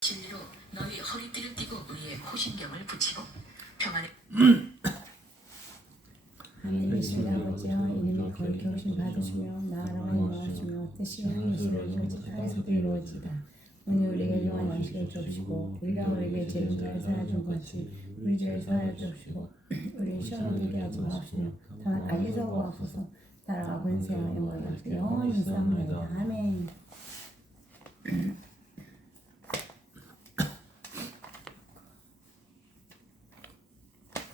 진리로 너희 허리띠를 띠고 의에 호신경을 붙이고 평안의 하나님이신 아버지여, 이름이 거룩히 오신 받으시며 나라가 임하시며 뜻이 위에서 이루어지다 아래서도 이루어지다. 오늘 우리에게 일용할 양식을 주옵시고, 우리가 우리에게 죄인 자를 사하준 것 같이 우리 죄를 사하여 주옵시고, 우리를 시험에 들게 하지 마옵시며 다만 악에서 구하옵소서. 나라와 권세와 영광이 영원히 있사옵나이다. 아멘.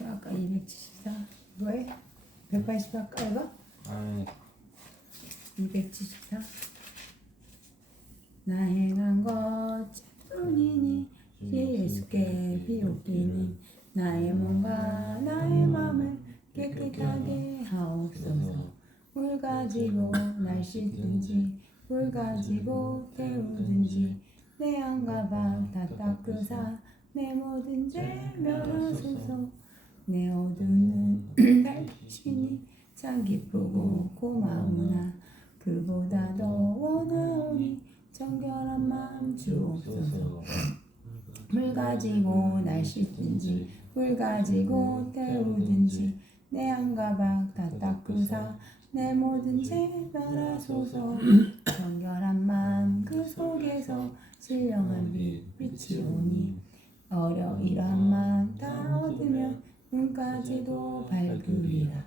아까 274 왜? 180 아까 이거? 274 나 행한 것 뿐이니 예수께 비웃기니 나의 몸과 나의 마음을 깨끗하게 하옵소서. 물 가지고 날 씻든지 물 가지고 태우든지 내 안과 발 다 닦으사 내 모든 죄 멸하소서. 내 어두운 눈 밝히시니 참 기쁘고 고마우나 그보다 더 원하오니 정결한 마음 주옵소서. 물 가지고 날 씻든지 물 가지고 태우든지 내 안과 방 다 닦으사 내 모든 죄 멸하소서. 정결한 마음 그 속에서 신령한 빛이 오니 어려 이러한 마음 다 얻으면 눈까지도 밝으리라.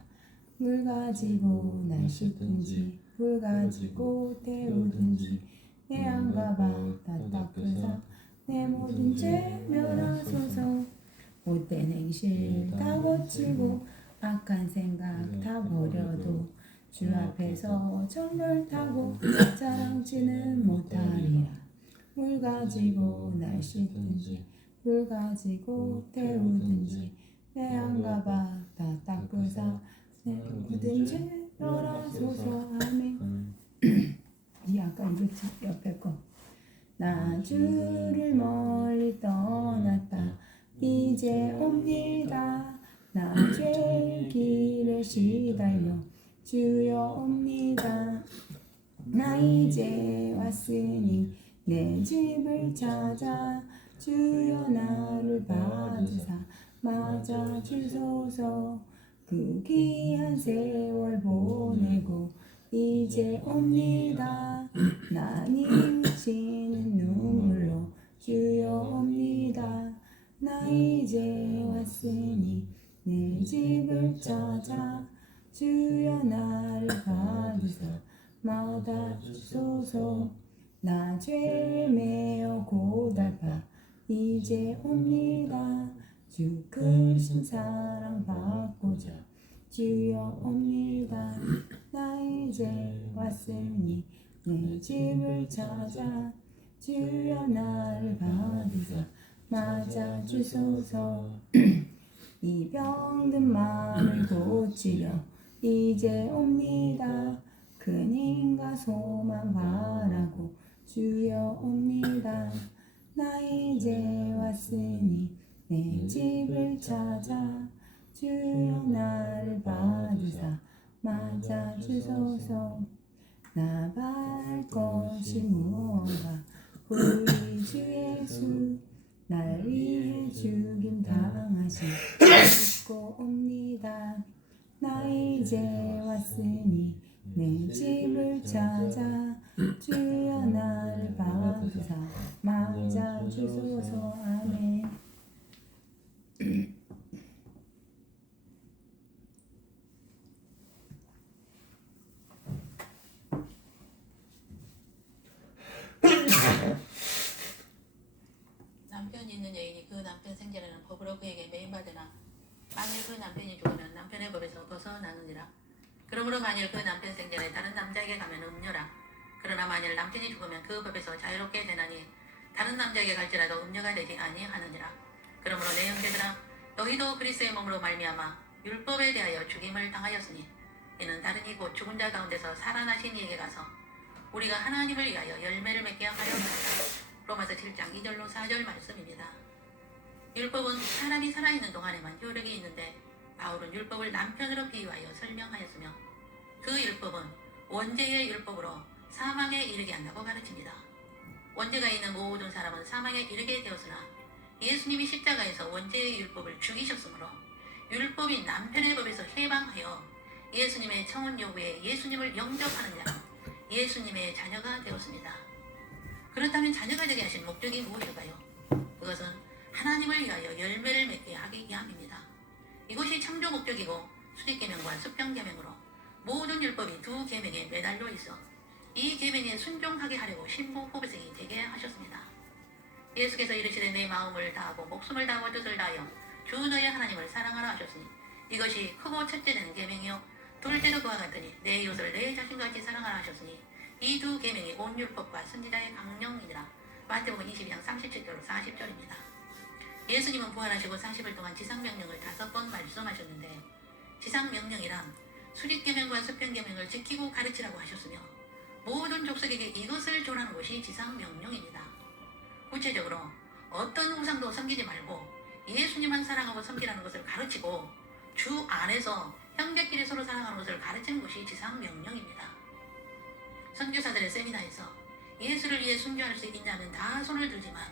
물 가지고 날 씻든지 물 가지고 태우든지 내 안과 방 다 닦으사 내 모든 죄 멸하소서. 못된 행실 다 고치고 악한 생각 다 버려도 주 앞에서 정결타고 자랑치는 못하리라. 물 가지고 날 씻든지 물 가지고 태우든지 내 안과 방 다 닦으사 내 모든 죄 멸하소서. 아멘. 이 아까 이거 옆에 거. 나 주를 멀리 떠났다 이제 옵니다. 나 죄의 길에 시달려 주여 옵니다. 나 이제 왔으니 내 집을 찾아 주여 나를 받으사 맞아 주소서. 그 귀한 세월 보내고 이제 옵니다. 나 님치는 눈물로 주여 옵니다. 나 이제 왔으니 내 집을 찾아 주여 나를 받으사 맞아 주소서. 나 죄 매어 고달파 이제 옵니다. 주 크신 사랑 받고자 주여 옵니다. 나 이제 왔으니 내 집을 찾아 주여 나를 받으사 맞아 주소서. 이 병든 마음을 고치려 이제 옵니다. 큰 힘과 소망 바라고 주여 옵니다. 나 이제 왔으니 내 집을 찾아 주여 나를 받으사 맞아 주소서. 나 바랄 것이 무언가 우리 주 예수 날 위해 죽임 당하신 믿고 옵니다. 나 이제 왔으니 내 집을 찾아 주여 나를 받으사 맞아 주소서. 아멘. 남편이 있는 여인이 그 남편 생전에는 법으로 그에게 매임받으나 만일 그 남편이 죽으면 남편의 법에서 벗어나느니라. 그러므로 만일 그 남편 생전에 다른 남자에게 가면 음녀라. 그러나 만일 남편이 죽으면 그 법에서 자유롭게 되나니 다른 남자에게 갈지라도 음녀가 되지 아니하느니라. 그러므로 내 형제들아, 너희도 그리스도의 몸으로 말미암아 율법에 대하여 죽임을 당하였으니 이는 다른 이고 죽은 자 가운데서 살아나신 이에게 가서 우리가 하나님을 위하여 열매를 맺게 하려 합니다. 로마서 7장 2절로 4절 말씀입니다. 율법은 사람이 살아있는 동안에만 효력이 있는데 바울은 율법을 남편으로 비유하여 설명하였으며 그 율법은 원죄의 율법으로 사망에 이르게 한다고 가르칩니다. 원죄가 있는 모든 사람은 사망에 이르게 되었으나 예수님이 십자가에서 원죄의 율법을 죽이셨으므로 율법이 남편의 법에서 해방하여 예수님의 청혼 요구에 예수님을 영접하는 자는 예수님의 자녀가 되었습니다. 그렇다면 자녀가 되게 하신 목적이 무엇일까요? 그것은 하나님을 위하여 열매를 맺게 하기 위함입니다. 이것이 창조 목적이고 수직계명과 수평계명으로 모든 율법이 두 계명에 매달려 있어 이 계명에 순종하게 하려고 신부 후보생이 되게 하셨습니다. 예수께서 이르시되 내 마음을 다하고 목숨을 다하고 뜻을 다하여 주 너의 하나님을 사랑하라 하셨으니 이것이 크고 첫째 되는 계명이요 둘째도 그와 같으니 내 이웃을 내 자신같이 사랑하라 하셨으니 이 두 계명이 온 율법과 선지자의 강령이니라. 마태복음 22장 37절로 40절입니다. 예수님은 부활하시고 40일 동안 지상명령을 5번 말씀하셨는데 지상명령이란 수직계명과 수평계명을 지키고 가르치라고 하셨으며 모든 족속에게 이것을 전하는 것이 지상명령입니다. 구체적으로 어떤 우상도 섬기지 말고 예수님만 사랑하고 섬기라는 것을 가르치고 주 안에서 형제끼리 서로 사랑하는 것을 가르치는 것이 지상명령입니다. 선교사들의 세미나에서 예수를 위해 순교할 수 있냐면 다 손을 들지만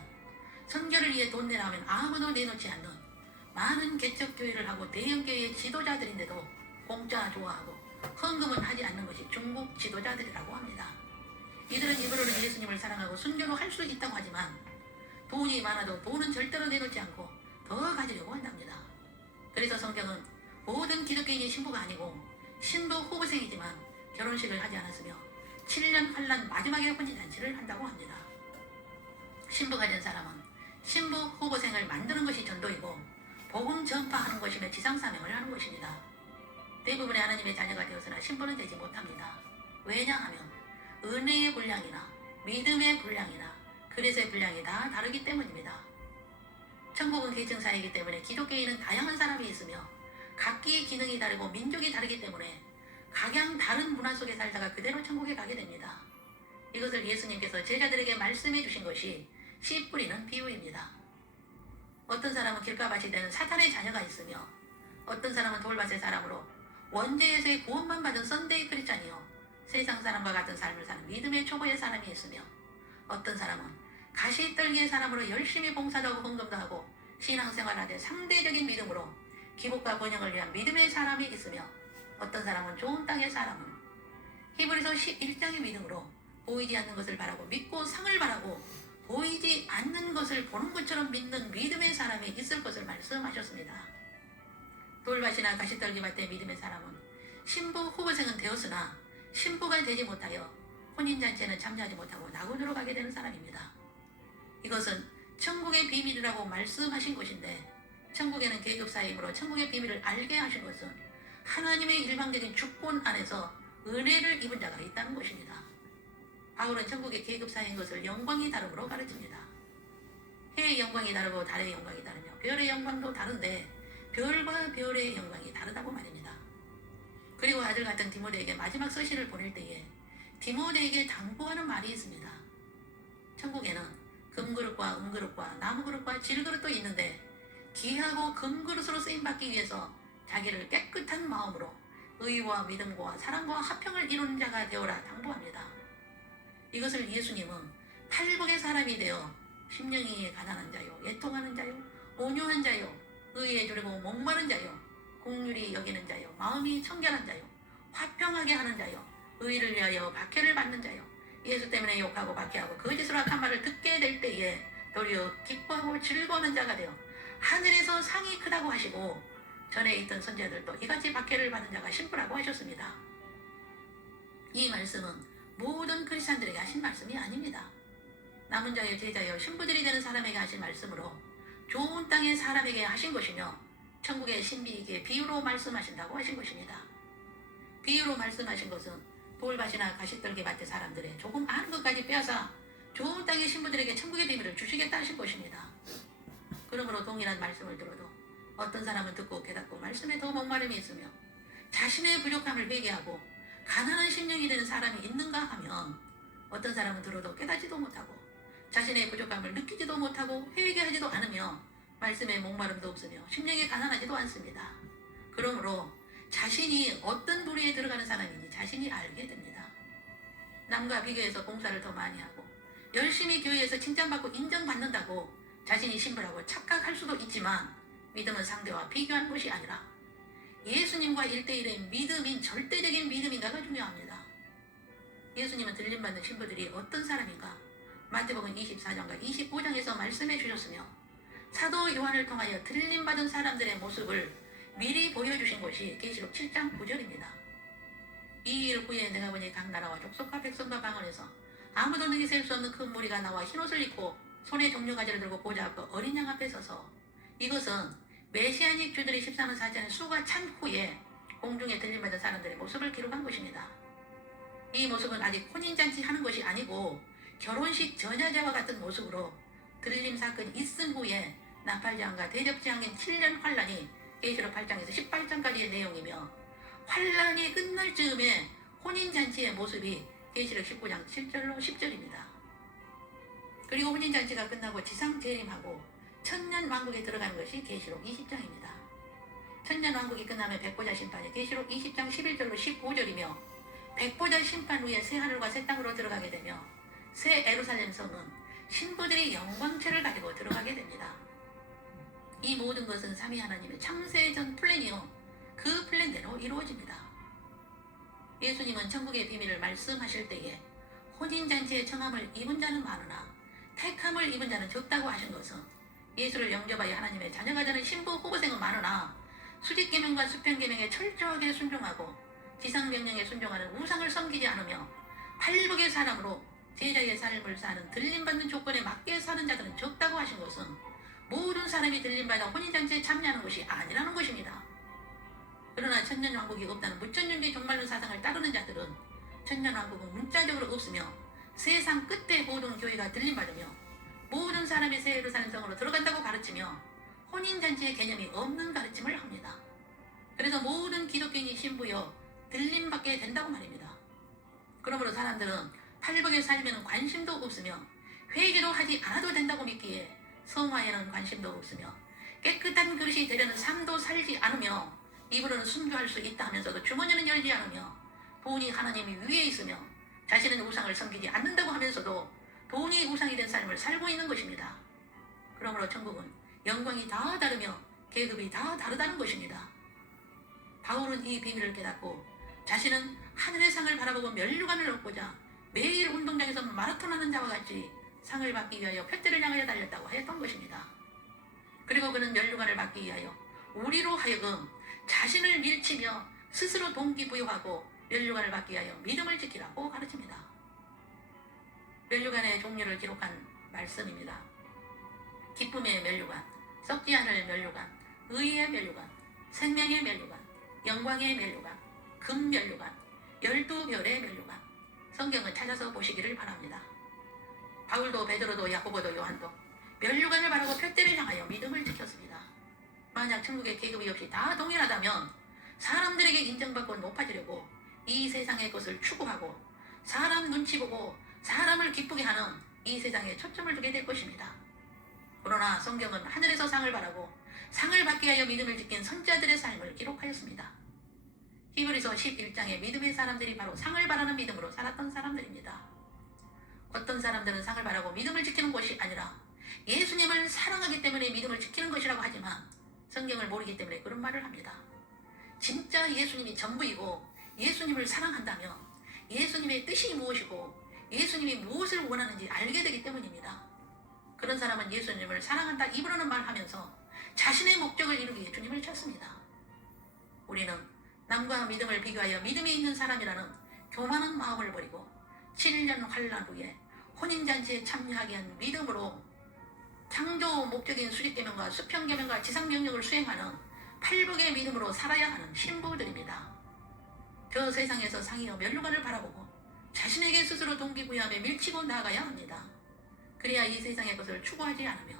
선교를 위해 돈 내라 하면 아무도 내놓지 않는 많은 개척교회를 하고 대형교회의 지도자들인데도 공짜 좋아하고 헌금은 하지 않는 것이 중국 지도자들이라고 합니다. 이들은 입으로는 예수님을 사랑하고 순교로 할 수 있다고 하지만 돈이 많아도 돈은 절대로 내놓지 않고 더 가지려고 한답니다. 그래서 성경은 모든 기독교인이 신부가 아니고 신부 후보생이지만 결혼식을 하지 않았으며 7년 환란 마지막에 혼인잔치를 한다고 합니다. 신부가 된 사람은 신부 후보생을 만드는 것이 전도이고 복음 전파하는 것이며 지상사명을 하는 것입니다. 대부분의 하나님의 자녀가 되었으나 신부는 되지 못합니다. 왜냐하면 은혜의 분량이나 믿음의 분량이나 그리스의 분량이 다 다르기 때문입니다. 천국은 계층 사회이기 때문에 기독교인은 다양한 사람이 있으며 각기의 기능이 다르고 민족이 다르기 때문에 각양 다른 문화 속에 살다가 그대로 천국에 가게 됩니다. 이것을 예수님께서 제자들에게 말씀해 주신 것이 씨 뿌리는 비유입니다. 어떤 사람은 길가밭이 되는 사탄의 자녀가 있으며 어떤 사람은 돌밭의 사람으로 원죄에서의 구원만 받은 썬데이 크리스찬이요 세상 사람과 같은 삶을 사는 믿음의 초보의 사람이 있으며 어떤 사람은 가시떨기의 사람으로 열심히 봉사도 하고 헌금도 하고 신앙생활하되 상대적인 믿음으로 기복과 번영을 위한 믿음의 사람이 있으며 어떤 사람은 좋은 땅의 사람은 히브리서 11장의 믿음으로 보이지 않는 것을 바라고 믿고 상을 바라고 보이지 않는 것을 보는 것처럼 믿는 믿음의 사람이 있을 것을 말씀하셨습니다. 돌밭이나 가시떨기밭의 믿음의 사람은 신부 후보생은 되었으나 신부가 되지 못하여 혼인잔치에는 참여하지 못하고 낙원으로 가게 되는 사람입니다. 이것은 천국의 비밀이라고 말씀하신 것인데 천국에는 계급사이므로 천국의 비밀을 알게 하신 것은 하나님의 일방적인 주권 안에서 은혜를 입은 자가 있다는 것입니다. 바울은 천국의 계급사인 것을 영광이 다름으로 가르칩니다. 해의 영광이 다르고 달의 영광이 다르며 별의 영광도 다른데 별과 별의 영광이 다르다고 말입니다. 그리고 아들 같은 디모데에게 마지막 서신을 보낼 때에 디모데에게 당부하는 말이 있습니다. 천국에는 금그릇과 은그릇과 나무그릇과 질그릇도 있는데 귀하고 금그릇으로 쓰임받기 위해서 자기를 깨끗한 마음으로 의와 믿음과 사랑과 화평을 이루는 자가 되어라 당부합니다. 이것을 예수님은 팔복의 사람이 되어 심령이 가난한 자요 애통하는 자요 온유한 자요 의에 두르고 목마른 자요 공률이 여기는 자요 마음이 청결한 자요 화평하게 하는 자요 의를 위하여 박해를 받는 자요 예수 때문에 욕하고 박해하고 거짓으로 악한 말을 듣게 될 때에 도리어 기뻐하고 즐거워하는 자가 되어 하늘에서 상이 크다고 하시고 전에 있던 선지자들도 이같이 박해를 받은 자가 신부라고 하셨습니다. 이 말씀은 모든 크리스찬들에게 하신 말씀이 아닙니다. 남은 자여 제자여 신부들이 되는 사람에게 하신 말씀으로 좋은 땅의 사람에게 하신 것이며 천국의 신비이기에 비유로 말씀하신다고 하신 것입니다. 비유로 말씀하신 것은 돌밭이나 가시떨기 밭의 사람들의 조금 아는 것까지 빼앗아 좋은 땅의 신부들에게 천국의 비밀을 주시겠다 하신 것입니다. 그러므로 동일한 말씀을 들어도 어떤 사람은 듣고 깨닫고 말씀에 더 목마름이 있으며 자신의 부족함을 회개하고 가난한 심령이 되는 사람이 있는가 하면 어떤 사람은 들어도 깨닫지도 못하고 자신의 부족함을 느끼지도 못하고 회개하지도 않으며 말씀에 목마름도 없으며 심령이 가난하지도 않습니다. 그러므로 자신이 어떤 부류에 들어가는 사람인지 자신이 알게 됩니다. 남과 비교해서 봉사를 더 많이 하고 열심히 교회에서 칭찬받고 인정받는다고 자신이 신부라고 착각할 수도 있지만 믿음은 상대와 비교하는 것이 아니라 예수님과 1대1의 믿음인 절대적인 믿음인가가 중요합니다. 예수님은 들림받는 신부들이 어떤 사람인가 마태복음 24장과 25장에서 말씀해 주셨으며 사도 요한을 통하여 들림받은 사람들의 모습을 미리 보여주신 것이 계시록 7장 9절입니다. 이 일 후에 내가 보니 각 나라와 족속과 백성과 방언에서 아무도 능히 셀 수 없는 큰 무리가 나와 흰옷을 입고 손에 종려가지를 들고 보좌 앞 어린 양 앞에 서서 이것은 메시아닉 주들의 13만 4천의 수가 찬 후에 공중에 들림받은 사람들의 모습을 기록한 것입니다. 이 모습은 아직 혼인잔치 하는 것이 아니고 결혼식 전야제와 같은 모습으로 들림 사건이 있은 후에 나팔장과 대접장인 7년 환란이 계시록 8장에서 18장까지의 내용이며 환란이 끝날 즈음에 혼인잔치의 모습이 계시록 19장 7절로 10절입니다. 그리고 혼인잔치가 끝나고 지상재림하고 천년왕국에 들어가는 것이 계시록 20장입니다. 천년왕국이 끝나면 백보자 심판이 계시록 20장 11절로 15절이며 백보자 심판 후에 새하늘과 새 땅으로 들어가게 되며 새 예루살렘 성은 신부들이 영광체를 가지고 들어가게 됩니다. 이 모든 것은 삼위 하나님의 창세전 플랜이요 그 플랜대로 이루어집니다. 예수님은 천국의 비밀을 말씀하실 때에 혼인잔치의 청함을 입은 자는 많으나 택함을 입은 자는 적다고 하신 것은 예수를 영접하여 하나님의 자녀가 되는 신부 후보생은 많으나 수직계명과 수평계명에 철저하게 순종하고 지상명령에 순종하는 우상을 섬기지 않으며 팔복의 사람으로 제자의 삶을 사는 들림받는 조건에 맞게 사는 자들은 적다고 하신 것은 모든 사람이 들림받아 혼인잔치에 참여하는 것이 아니라는 것입니다. 그러나 천년왕국이 없다는 무천년기 종말론 사상을 따르는 자들은 천년왕국은 문자적으로 없으며 세상 끝에 모든 교회가 들림받으며 모든 사람이 새 예루살렘 성으로 들어간다고 가르치며 혼인잔치의 개념이 없는 가르침을 합니다. 그래서 모든 기독교인이 신부여 들림받게 된다고 말입니다. 그러므로 사람들은 팔복의 삶에는 관심도 없으며 회개도 하지 않아도 된다고 믿기에 성화에는 관심도 없으며 깨끗한 그릇이 되려는 삶도 살지 않으며 입으로는 순교할 수 있다 하면서도 주머니는 열지 않으며 돈이 하나님이 위에 있으며 자신은 우상을 섬기지 않는다고 하면서도 돈이 우상이 된 삶을 살고 있는 것입니다. 그러므로 천국은 영광이 다 다르며 계급이 다 다르다는 것입니다. 바울은 이 비밀을 깨닫고 자신은 하늘의 상을 바라보고 면류관을 얻고자 매일 운동장에서 마라톤하는 자와 같이 상을 받기 위하여 푯대를 향하여 달렸다고 했던 것입니다. 그리고 그는 면류관을 받기 위하여 우리로 하여금 자신을 밀치며 스스로 동기부여하고 면류관을 받기 위하여 믿음을 지키라고 가르칩니다. 면류관의 종류를 기록한 말씀입니다. 기쁨의 면류관, 썩지 않을 면류관, 의의 면류관, 생명의 면류관, 영광의 면류관, 금 면류관, 12별의 면류관. 성경을 찾아서 보시기를 바랍니다. 바울도 베드로도 야고보도 요한도 면류관을 바라고 푯대를 향하여 믿음을 지켰습니다. 만약 천국의 계급이 없이 다 동일하다면 사람들에게 인정받고 높아지려고 이 세상의 것을 추구하고 사람 눈치 보고 사람을 기쁘게 하는 이 세상에 초점을 두게 될 것입니다. 그러나 성경은 하늘에서 상을 바라고 상을 받기 위하여 믿음을 지킨 선자들의 삶을 기록하였습니다. 히브리서 11장의 믿음의 사람들이 바로 상을 바라는 믿음으로 살았던 사람들입니다. 어떤 사람들은 상을 바라고 믿음을 지키는 것이 아니라 예수님을 사랑하기 때문에 믿음을 지키는 것이라고 하지만 성경을 모르기 때문에 그런 말을 합니다. 진짜 예수님이 전부이고 예수님을 사랑한다면 예수님의 뜻이 무엇이고 예수님이 무엇을 원하는지 알게 되기 때문입니다. 그런 사람은 예수님을 사랑한다 입으로는 말하면서 자신의 목적을 이루기 위해 주님을 찾습니다. 우리는 남과 믿음을 비교하여 믿음이 있는 사람이라는 교만한 마음을 버리고 7년 환란 후에 혼인잔치에 참여하게 한 믿음으로 창조 목적인 수직계명과 수평계명과 지상명령을 수행하는 팔복의 믿음으로 살아야 하는 신부들입니다. 저 세상에서 상이여 면류관을 바라보고 자신에게 스스로 동기부여하며 밀치고 나아가야 합니다. 그래야 이 세상의 것을 추구하지 않으며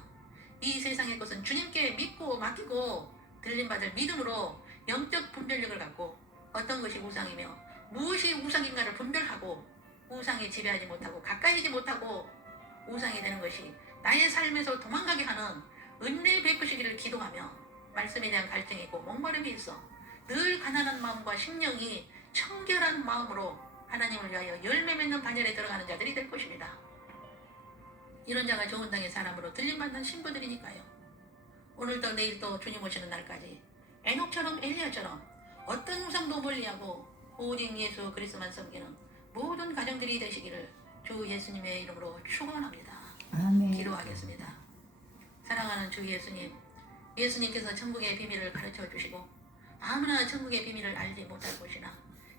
이 세상의 것은 주님께 믿고 맡기고 들림받을 믿음으로 영적 분별력을 갖고 어떤 것이 우상이며 무엇이 우상인가를 분별하고 우상에 지배하지 못하고 가까이지 못하고 우상이 되는 것이 나의 삶에서 도망가게 하는 은혜 베푸시기를 기도하며 말씀에 대한 갈증이 있고 목마름이 있어 늘 가난한 마음과 심령이 청결한 마음으로 하나님을 위하여 열매 맺는 반열에 들어가는 자들이 될 것입니다. 이런 자가 좋은 땅의 사람으로 들림받는 신부들이니까요. 오늘도 내일도 주님 오시는 날까지 에녹처럼 엘리야처럼 어떤 우상도 멀리하고 오직 예수 그리스도만 섬기는 모든 가정들이 되시기를 주 예수님의 이름으로 축원합니다. 아멘. 기도하겠습니다. 사랑하는 주 예수님, 예수님께서 천국의 비밀을 가르쳐 주시고 아무나 천국의 비밀을 알지 못할 것이나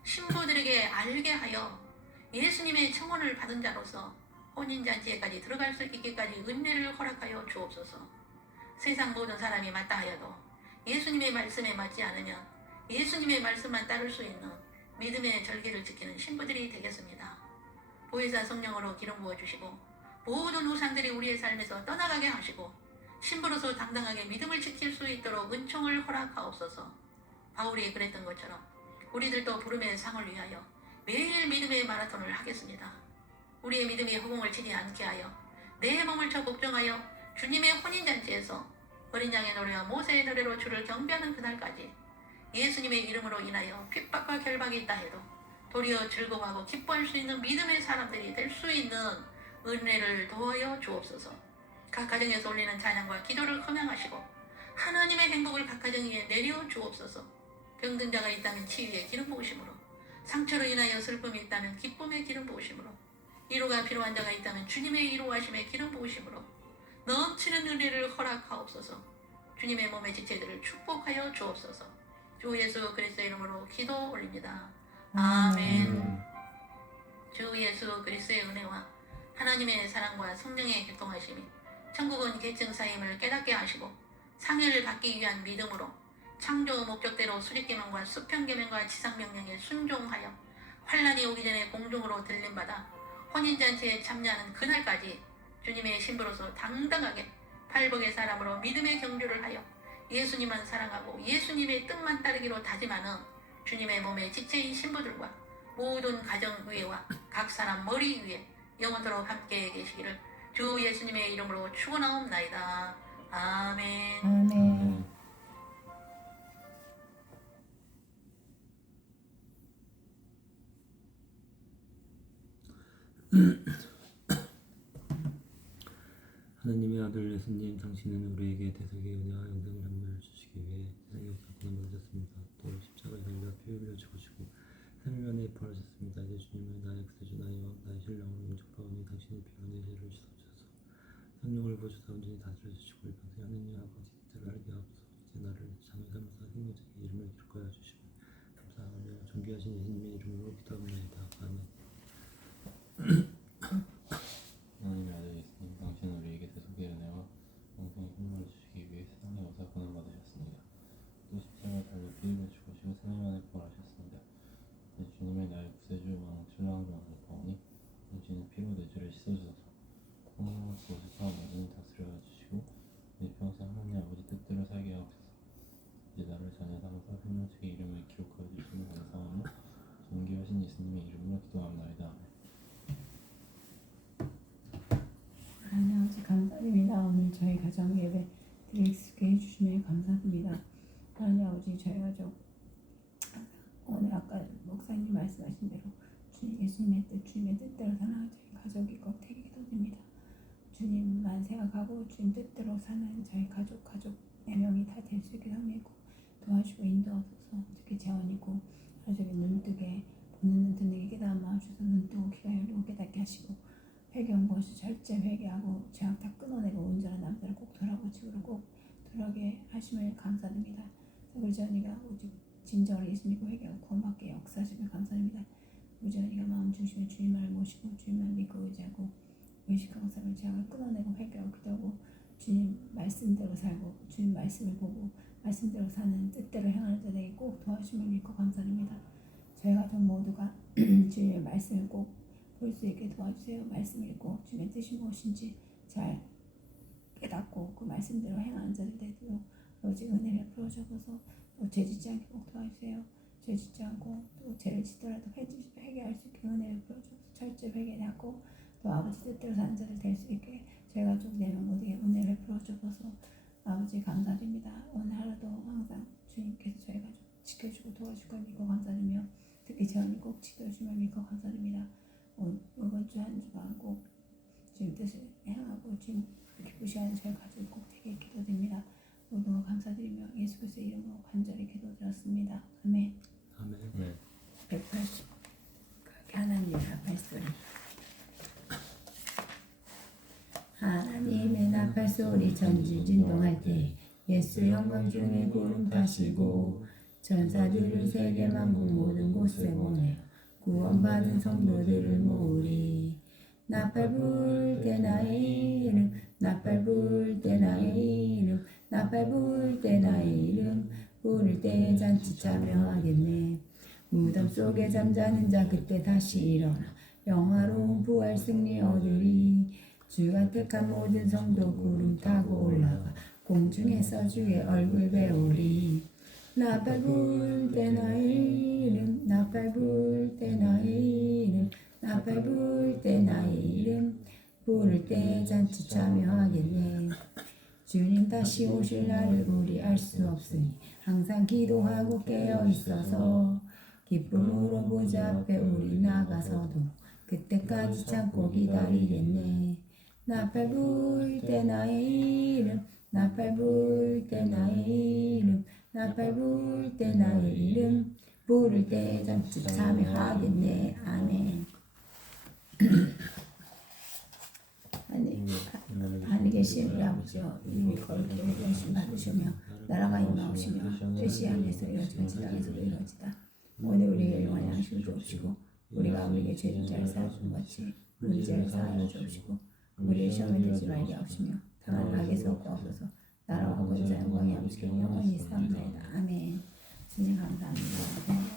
신부들에게 알게 하여 예수님의 청혼을 받은 자로서 혼인잔치에까지 들어갈 수 있기까지 은혜를 허락하여 주옵소서. 세상 모든 사람이 맞다 하여도 예수님의 말씀에 맞지 않으면 예수님의 말씀만 따를 수 있는 믿음의 절기를 지키는 신부들이 되겠습니다. 보혜사 성령으로 기름 부어주시고 모든 우상들이 우리의 삶에서 떠나가게 하시고 신부로서 당당하게 믿음을 지킬 수 있도록 은총을 허락하옵소서. 바울이 그랬던 것처럼 우리들도 부름의 상을 위하여 매일 믿음의 마라톤을 하겠습니다. 우리의 믿음이 허공을 치지 않게 하여 내 몸을 쳐 걱정하여 주님의 혼인잔치에서 어린 양의 노래와 모세의 노래로 주를 경배하는 그날까지 예수님의 이름으로 인하여 핍박과 결박이 있다 해도 도리어 즐거워하고 기뻐할 수 있는 믿음의 사람들이 될 수 있는 은혜를 더하여 주옵소서. 각 가정에서 올리는 찬양과 기도를 흠양하시고 하나님의 행복을 각 가정 위에 내려 주옵소서. 병든 자가 있다면 치유의 기름 부으심으로, 상처로 인하여 슬픔이 있다면 기쁨의 기름 부으심으로, 위로가 필요한 자가 있다면 주님의 위로하심의 기름 부으심으로 넘치는 은혜를 허락하옵소서. 주님의 몸의 지체들을 축복하여 주옵소서. 주 예수 그리스도의 이름으로 기도 올립니다. 아멘. 주 예수 그리스도의 은혜와 하나님의 사랑과 성령의 교통하심이 천국은 계층 사임을 깨닫게 하시고 상해를 받기 위한 믿음으로 창조 목적대로 수립계명과 수평계명과 지상명령에 순종하여 환란이 오기 전에 공중으로 들림받아 혼인잔치에 참여하는 그날까지 주님의 신부로서 당당하게 팔복의 사람으로 믿음의 경주를 하여 예수님만 사랑하고 예수님의 뜻만 따르기로 다짐하는 주님의 몸의 지체인 신부들과 모든 가정 위에와 각 사람 머리 위에 영원토록 함께 계시기를 주 예수님의 이름으로 축원하옵나이다. 아멘. 아멘. 하나님의 아들 예수님, 당신은 우리에게 대속의 은혜와 영생을 선물해 주시기 위해 세상에 오사 고난받으셨습니다. 또 십자가에 달려 피 흘려 죽으시고 3일 만에 부활하셨습니다. 이제 주님은 나의 구세주, 나의 왕, 나의 신랑으로 영접하오니 당신의 피로 내 죄를 씻어주셔서 성령을 부어주사 온전히 다스려 주시고 우리 평생 하느님 아버지 뜻을 알게 하옵소서. 이제 나를 자녀 삼아서 생명자의 이름을 기록하여 주시고 감사하며 존귀하신 예수님의 이름으로 기도합니다. 아멘. 하나님의 아들 예수님, 당신은 우리에게 대속의 은혜와 영생의 선물을 주시기 위해 세상에 오사 고난받으셨습니다. 또 십자가에 달려 피 흘려 죽으시고 3일 만에 부활하셨습니다. 이제 주님의 나의 구세주, 왕, 신랑으로 영접하오니 당신의 피로 내 죄를 씻어주소서. 성령을 부어주사 온전히 다스려 주시고 내 평생 하나님 아버지 뜻대로 살게 하옵소서. 이제 나를 자녀 삼아서 생명책의 이름을 기록하여 주시며 감사하며 존귀하신 예수님의 이름으로 기도합나이다. 아멘. 하나님 아버지 감사드립니다. 오늘 저희 가정 예배 드릴 수 있게 해주시며 감사드립니다. 하나님 아버지 저희 가족 오늘 아까 목사님 말씀하신 대로 주님 예수님의 뜻 주님의 뜻대로 사는 저희 가족이 꼭 되게 기도드립니다. 주님만 생각하고 주님 뜻대로 사는 저희 가족 4명이 다 될 수 있게 섬기고 도와주시고 인도하소서. 특히 재원이고 저기 눈뜨게 보는 눈 듣는 게 깨달은 마음 주셔서 눈 뜨고 귀가 열리고 깨닫게 하시고 회개한 것이 절제 회개하고 죄악 다 끊어내고 온전한 남자를 꼭 돌아오고 집으로 꼭 돌아오게 하심을 감사드립니다. 우리 재원이가 오직 진정으로 예수 믿고 회개하고 구원받게 역사하시며 감사드립니다. 우리 재원이가 마음 중심에 주님만을 모시고 주님만 믿고 의지하고 의식하고 삶을 죄악을 끊어내고 회개하고 기도하고 주님 말씀대로 살고 주님 말씀을 보고 말씀대로 사는 뜻대로 행하는 자들에게 꼭 도와주심을 믿고 감사드립니다. 저희 가족 모두가 주님의 말씀을 꼭 볼 수 있게 도와주세요. 말씀 읽고 주님의 뜻이 무엇인지 잘 깨닫고 그 말씀대로 행하는 자들 되도록 오직 은혜를 풀어주셔서 또 죄짓지 않게 꼭 도와주세요. 죄짓지 않고 또 죄를 짓더라도 회개할 수 있게 은혜를 풀어주셔서 철저히 회개하고 또 아버지 뜻대로 사는 자들 될 수 있게 저희 가족 4명 모두에 은혜를 풀어주셔서 아버지 감사드립니다. 오늘 하루도 항상 주님께서 저희 가족 지켜주고 도와줄 걸 믿고 감사드리며 특히 재원이 꼭 지켜주심을 믿고 감사드립니다. 이번 주 한 주간 꼭 주님 뜻을 행하고 부활소리 천지진동할 때 예수 영광 중에 구름 타시고 천사들을 세계 만국 모든 곳에 보내어 구원받은 성도들을 모으리. 나팔 불 때 나의 이름 나팔 불 때 나의 이름 나팔 불 때 나의 이름 부를 때 잔치 참여하겠네. 무덤 속에 잠자는 자 그때 다시 일어나 영화로운 부활 승리 얻으리. 주가 택한 모든 성도 구름 타고 올라가 공중에서 주의 얼굴 배우리. 나팔 불 때 나의 이름 나팔 불 때 나의 이름 나팔 불 때 나의 이름 부를 때 잔치 참여하겠네. 주님 다시 오실 날을 우리 알 수 없으니 항상 기도하고 깨어 있어서 기쁨으로 보좌 앞에 우리 나가서도 그때까지 참고 기다리겠네. 나팔 불 때 나의 이름 나팔 불 때 나의 이름 나팔 불 때 나의 이름 부를 때 잔치 참여하겠네. 아멘. 하늘에 계신 우리 아버지여 이름이 거룩히 여기심 받으시며 나라가 임하오시며 뜻이 하늘에서 이루어지듯이 땅에서도 이루어지다. 오늘 우리에게 영원한 양식을 주옵시고 우리가 우리에게 죄진 자를 사하는 같이 우리 죄를 사하여 주옵시고 우리의 시험에 들지 말게 하옵시며 다만 악에서 구하소서. 나라와 권세 영광이 아버지께 영원히 있사옵나이다. 아멘. 주님 감사합니다.